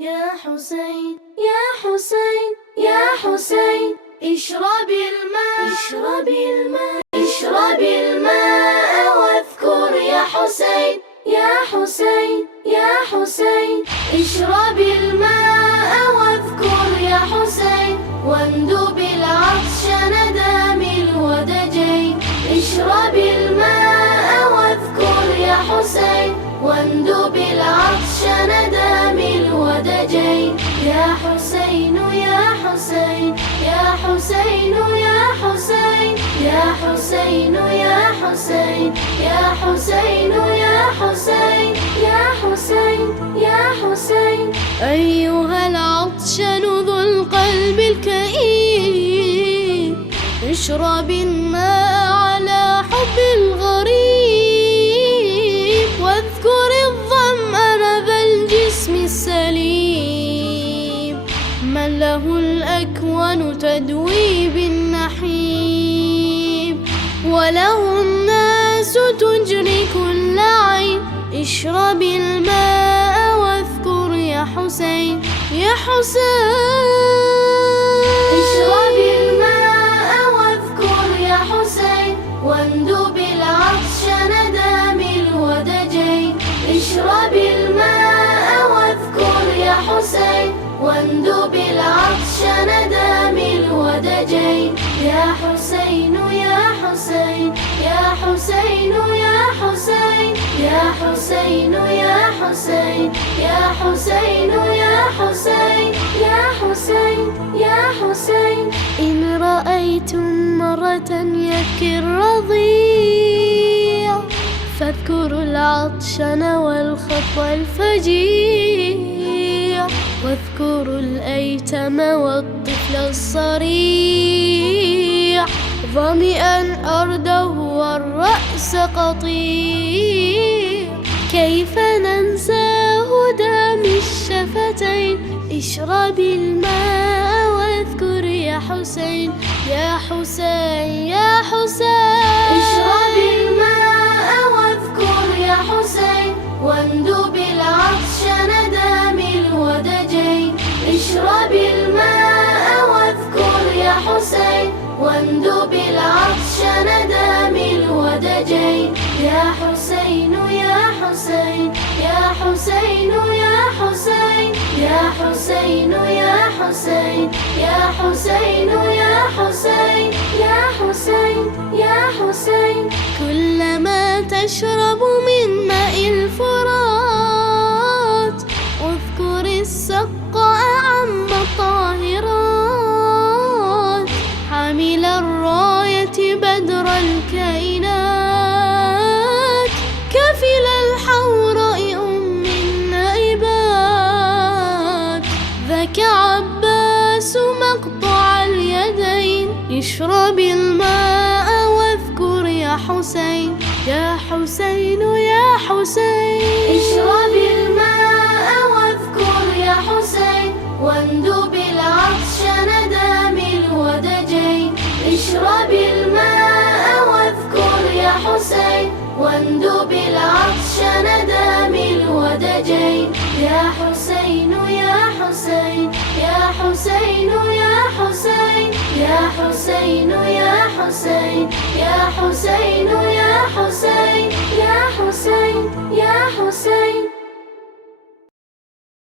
يا حسين يا حسين يا حسين اشرب الماء اشرب الماء اشرب الماء واذكر يا حسين يا حسين يا حسين اشرب الماء واذكر يا حسين واندب العطش ندى من الودجين اشرب الماء واذكر يا حسين واندب العطش ندى من الودجين يا حسين يا حسين يا حسين يا حسين يا حسين يا حسين يا حسين يا حسين يا حسين يا حسين أيها العطشان ذو القلب الكئيب اشرب الماء على حب الغريب واذكر الظمأن ذا الجسم السليم من له الأكوان تدوي بالنحيب وله الناس تجري كل عين اشرب الماء واذكر يا حسين يا حسين اشرب الماء واذكر يا حسين واندب العطش ندى من الودجين اشرب الماء واذكر يا حسين واندب العطش ندى من الودجين يا حسين يا حسين يا حسين يا حسين يا حسين يا حسين يا حسين يا حسين يا حسين يا حسين إن رأيتم مرة يبكي الرضيع فاذكروا العطشان والخطو الفجيع واذكروا الأيتم والطفل الصريع ظمئا أرده والرأس قطيع كيف ننساه دام الشفتين اشرب الماء واذكر يا حسين يا حسين يا حسين اشرب الماء واذكر يا حسين واندب العطش ندى من الودجين اشرب الماء واذكر يا حسين واندب العطش ندى من الودجين يا حسين يا حسين يا حسين يا حسين يا حسين يا حسين يا حسين يا حسين يا حسين يا حسين كلما تشرب من ماء الفرات اذكر السقاء عم الطاهرات حامل الراية بدر الكائنات كفل الحوراء أم النائبات ذاك عباس مقطع اليدين اشرب الماء واذكر يا حسين يا حسين يا حسين اشرب الماء واذكر يا حسين واندب العطش ندى من الودجين اشرب الماء واذكر يا حسين واندب العطش ندى من الودجين يا حسين يا حسين يا حسين يا حسين يا حسين يا حسين يا حسين يا حسين يا حسين يا حسين